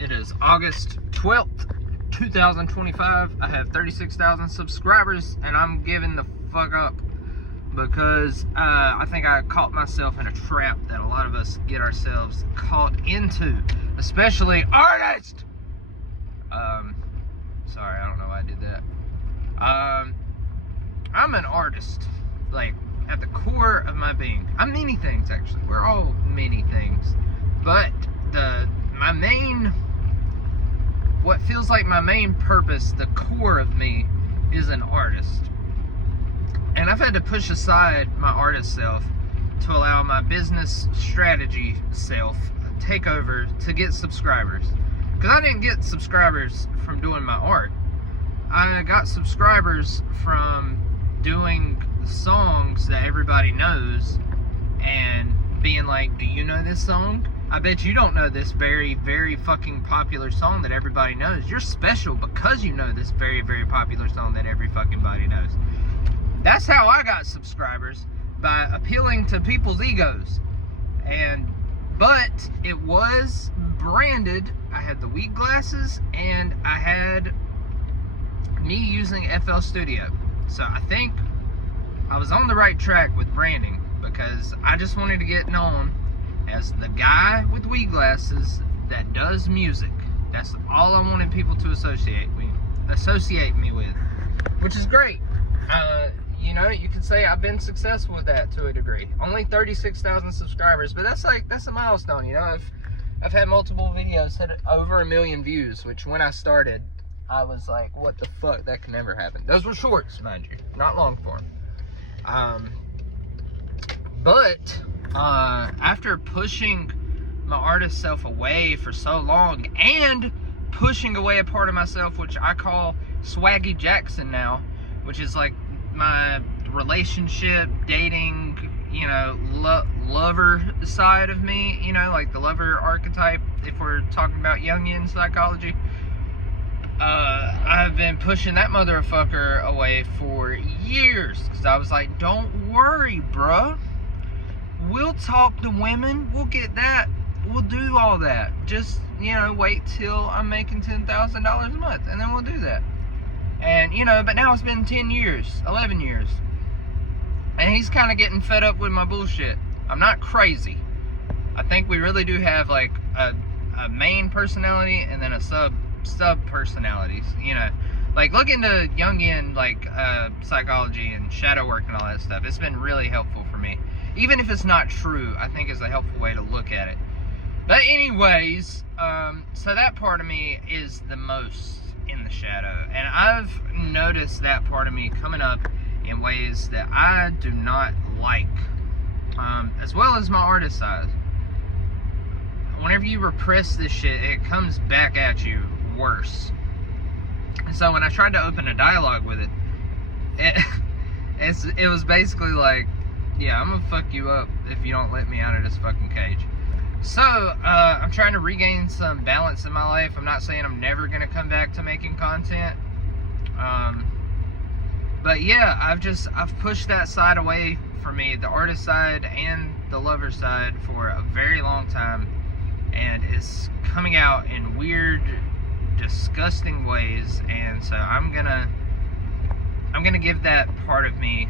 It is August 12th, 2025. I have 36,000 subscribers, and I'm giving the fuck up because I think I caught myself in a trap that a lot of us get ourselves caught into, especially artists. Sorry, I don't know why I did that. I'm an artist, like at the core of my being. I'm many things, actually. We're all many things, but what feels like my main purpose, the core of me, is an artist. And I've had to push aside my artist self to allow my business strategy self take over to get subscribers. Because I didn't get subscribers from doing my art. I got subscribers from doing songs that everybody knows and being like, do you know this song? I bet you don't know this very, very fucking popular song that everybody knows. You're special because you know this very, very popular song that every fucking body knows. That's how I got subscribers, by appealing to people's egos. But it was branded. I had the weed glasses and I had me using FL Studio. So I think I was on the right track with branding, because I just wanted to get known as the guy with weed glasses that does music. That's all I wanted people to associate me with, which is great. You know, you could say I've been successful with that to a degree. Only 36,000 subscribers, but that's a milestone. You know, I've had multiple videos hit over 1 million views, which when I started, I was like, what the fuck, that can never happen. Those were shorts, mind you, not long form. But after pushing my artist self away for so long, and pushing away a part of myself which I call Swaggy Jackson now, which is like my relationship, dating, you know, lover side of me, you know, like the lover archetype, if we're talking about Jungian psychology. I've been pushing that motherfucker away for years, because I was like, don't worry, bruh. We'll talk to women. We'll get that. We'll do all that. Just, you know, wait till I'm making $10,000 a month, and then we'll do that. And, you know, but now it's been 10 years, 11 years. And he's kind of getting fed up with my bullshit. I'm not crazy. I think we really do have, like, a main personality and then a sub personalities, you know. Like, look into Jungian, like, psychology and shadow work and all that stuff. It's been really helpful for me. Even if it's not true, I think it's a helpful way to look at it. But anyways, so that part of me is the most in the shadow. And I've noticed that part of me coming up in ways that I do not like. As well as my artist side. Whenever you repress this shit, it comes back at you worse. And so when I tried to open a dialogue with it was basically like, yeah, I'm gonna fuck you up if you don't let me out of this fucking cage. So, I'm trying to regain some balance in my life. I'm not saying I'm never gonna come back to making content. But yeah, I've pushed that side away from me, the artist side and the lover side, for a very long time. And it's coming out in weird, disgusting ways. And so I'm gonna give that part of me,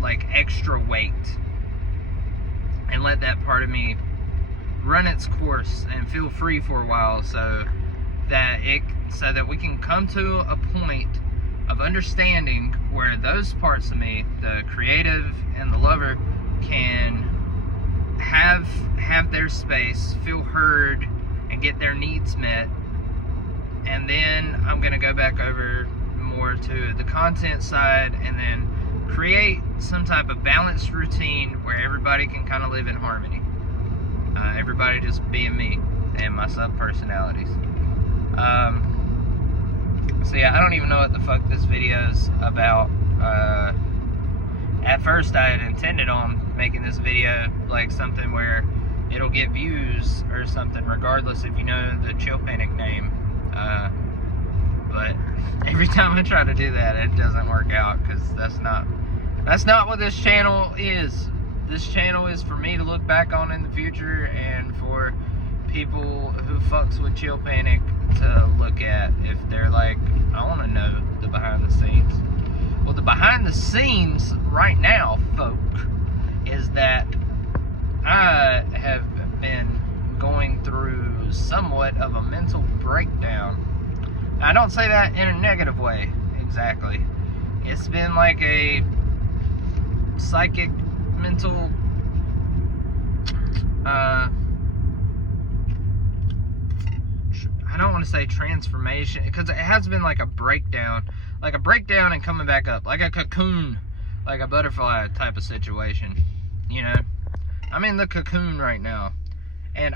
like, extra weight, and let that part of me run its course and feel free for a while, so that we can come to a point of understanding where those parts of me, the creative and the lover, can have their space, feel heard, and get their needs met. And then I'm gonna go back over more to the content side, and then create some type of balanced routine where everybody can kind of live in harmony. Everybody just being me and my sub-personalities. So yeah, I don't even know what the fuck this video's about. At first I had intended on making this video like something where it'll get views or something, regardless if you know the Chill Panic name. But every time I try to do that, it doesn't work out, because that's not what this channel is. This channel is for me to look back on in the future, and for people who fucks with Chill Panic to look at if they're like, I want to know the behind the scenes. Well, the behind the scenes right now, folk, is that I have been going through somewhat of a mental breakdown. I don't say that in a negative way, exactly. It's been like a psychic, mental, I don't want to say transformation, because it has been like a breakdown and coming back up, like a cocoon, like a butterfly type of situation, you know? I'm in the cocoon right now, and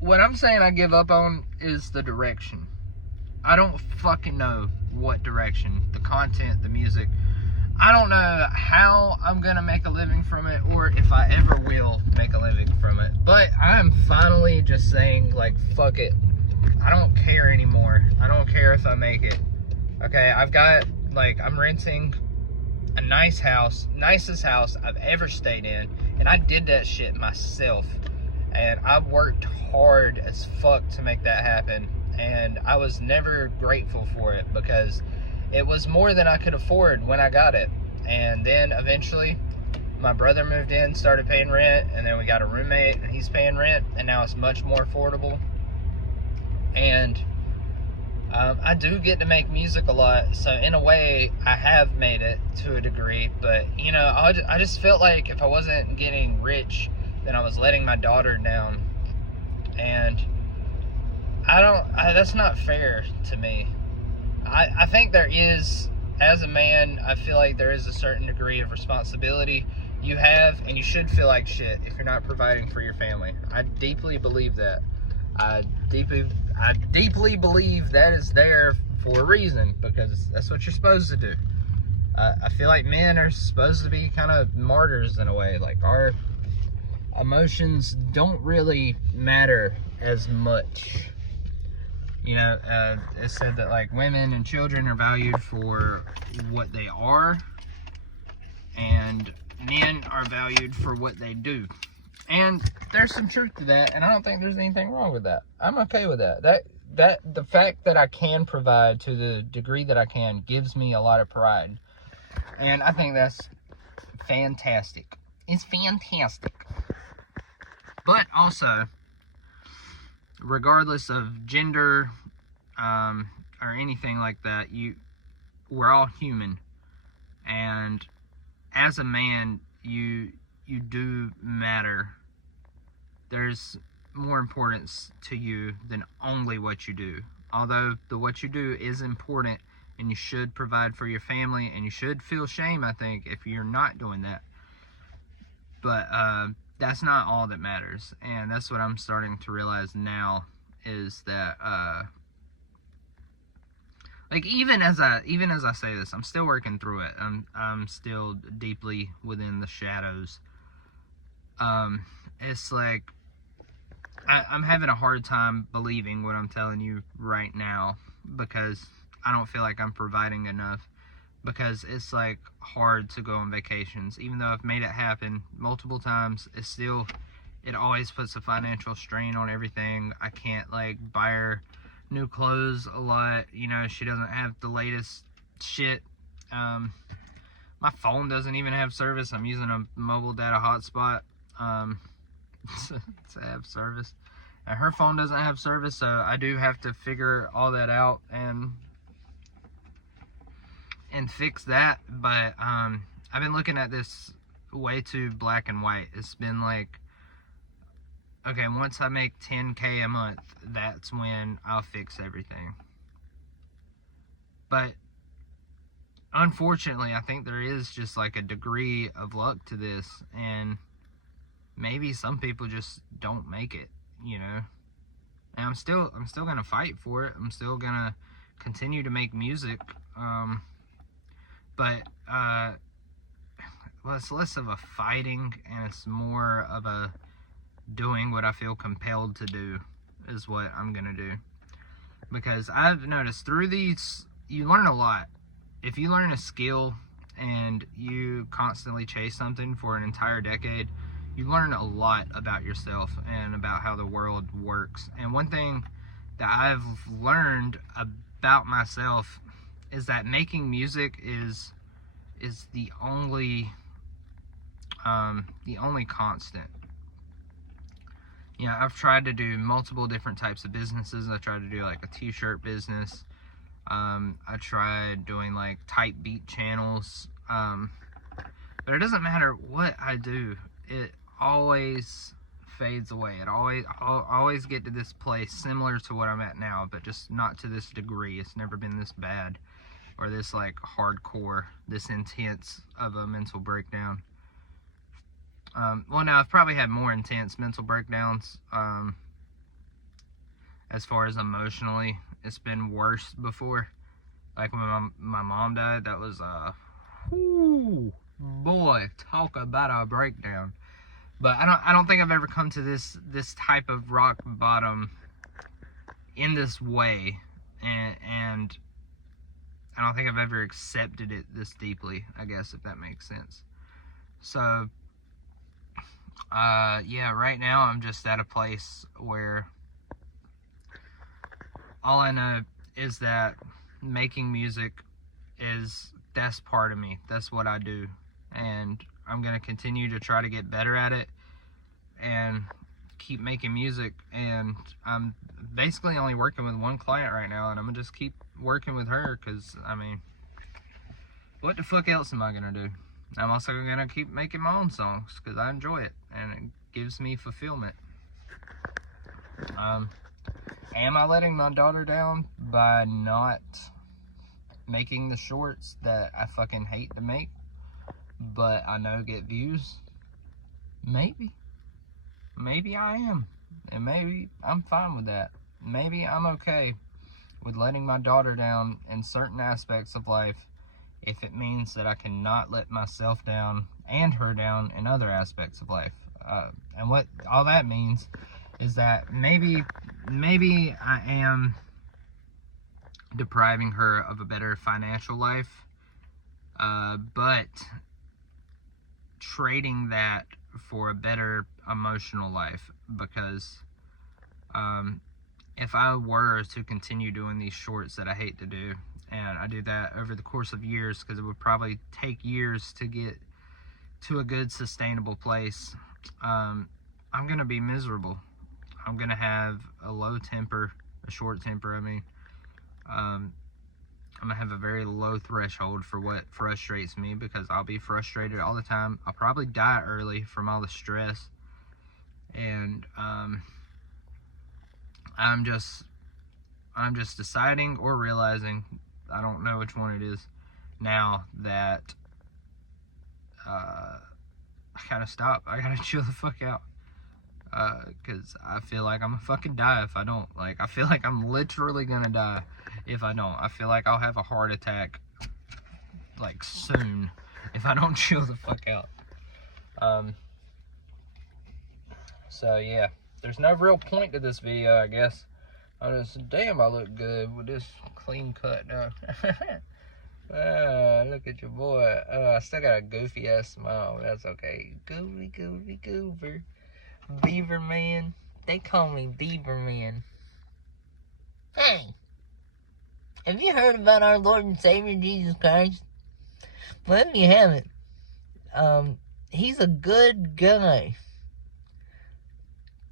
what I'm saying I give up on is the direction. I don't fucking know what direction, the content, the music. I don't know how I'm gonna make a living from it, or if I ever will make a living from it, but I'm finally just saying, like, fuck it. I don't care anymore. I don't care if I make it. Okay, I'm renting a nice house, nicest house I've ever stayed in, and I did that shit myself, and I've worked hard as fuck to make that happen, and I was never grateful for it because it was more than I could afford when I got it. And then eventually my brother moved in, started paying rent, and then we got a roommate and he's paying rent, and now it's much more affordable. And I do get to make music a lot, so in a way I have made it to a degree, but you know, I just felt like if I wasn't getting rich, then I was letting my daughter down, and that's not fair to me. I think there is, as a man, I feel like there is a certain degree of responsibility you have, and you should feel like shit if you're not providing for your family. I deeply believe that. I deeply believe that is there for a reason, because that's what you're supposed to do. I feel like men are supposed to be kind of martyrs in a way. Like, our emotions don't really matter as much. You know, it's said that, like, women and children are valued for what they are, and men are valued for what they do. And there's some truth to that, and I don't think there's anything wrong with that. I'm okay with that. That the fact that I can provide to the degree that I can gives me a lot of pride. And I think that's fantastic. It's fantastic. But also, regardless of gender, or anything like that, we're all human. And as a man, you do matter. There's more importance to you than only what you do. Although what you do is important, and you should provide for your family, and you should feel shame, I think, if you're not doing that. But that's not all that matters, and that's what I'm starting to realize now, is that like, even as I say this, I'm still working through it. I'm still deeply within the shadows. It's like I'm having a hard time believing what I'm telling you right now, because I don't feel like I'm providing enough, because it's like hard to go on vacations. Even though I've made it happen multiple times, it always puts a financial strain on everything. I can't, like, buy her new clothes a lot. You know, she doesn't have the latest shit. My phone doesn't even have service. I'm using a mobile data hotspot to have service, and her phone doesn't have service, so I do have to figure all that out and fix that. But I've been looking at this way too black and white. It's been like, okay, once I make 10K a month, that's when I'll fix everything. But unfortunately, I think there is just like a degree of luck to this, and maybe some people just don't make it, you know. And I'm still gonna fight for it. I'm still gonna continue to make music. But well, it's less of a fighting, and it's more of a doing what I feel compelled to do is what I'm gonna do. Because I've noticed through these, you learn a lot. If you learn a skill and you constantly chase something for an entire decade, you learn a lot about yourself and about how the world works. And one thing that I've learned about myself is that making music is the only constant. You know, I've tried to do multiple different types of businesses. I tried to do like a t-shirt business. I tried doing like type beat channels. But it doesn't matter what I do. It always fades away. I'll always get to this place similar to what I'm at now, but just not to this degree. It's never been this bad or this like hardcore, this intense of a mental breakdown. Well, now I've probably had more intense mental breakdowns. As far as emotionally, it's been worse before. Like when my mom died, that was whoo, boy, talk about a breakdown. But I don't think I've ever come to this type of rock bottom in this way, and I don't think I've ever accepted it this deeply, I guess, if that makes sense. So yeah, right now I'm just at a place where all I know is that making music that's part of me. That's what I do. And I'm going to continue to try to get better at it and keep making music. And I'm basically only working with one client right now, and I'm going to just keep working with her because, I mean, what the fuck else am I going to do? I'm also going to keep making my own songs because I enjoy it and it gives me fulfillment. Am I letting my daughter down by not making the shorts that I fucking hate to make, but I know get views? Maybe. Maybe I am. And maybe I'm fine with that. Maybe I'm okay with letting my daughter down in certain aspects of life if it means that I cannot let myself down and her down in other aspects of life. And what all that means is that maybe I am depriving her of a better financial life, but trading that for a better emotional life, because if I were to continue doing these shorts that I hate to do, and I do that over the course of years, because it would probably take years to get to a good sustainable place, I'm gonna be miserable. I'm gonna have a low temper, a short temper, I mean. I'm gonna have a very low threshold for what frustrates me, because I'll be frustrated all the time. I'll probably die early from all the stress, and I'm just deciding or realizing, I don't know which one it is now, that I gotta stop. I gotta chill the fuck out. Because I feel like I'm gonna fucking die if I don't. Like, I feel like I'm literally gonna die if I don't. I feel like I'll have a heart attack, like, soon, if I don't chill the fuck out. So, yeah. There's no real point to this video, I guess. I just, damn, I look good with this clean cut now. Look at your boy. I still got a goofy-ass smile. That's okay. Goofy, goofy, goober. Beaver Man. They call me Beaver Man. Hey, have you heard about our Lord and Savior Jesus Christ? Well, if you haven't, he's a good guy.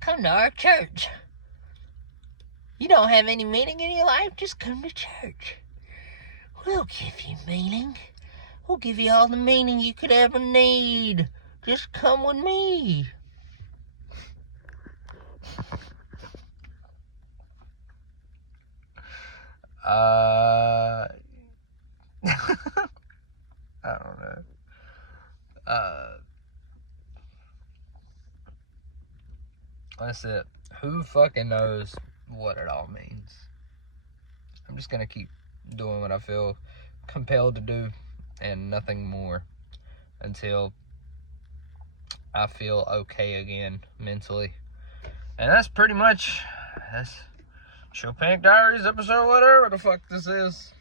Come to our church. You don't have any meaning in your life? Just come to church. We'll give you meaning. We'll give you all the meaning you could ever need. Just come with me. I don't know. That's it. Who fucking knows what it all means? I'm just gonna keep doing what I feel compelled to do and nothing more until I feel okay again mentally. And that's pretty much, that's Chill Panic Diaries episode whatever the fuck this is.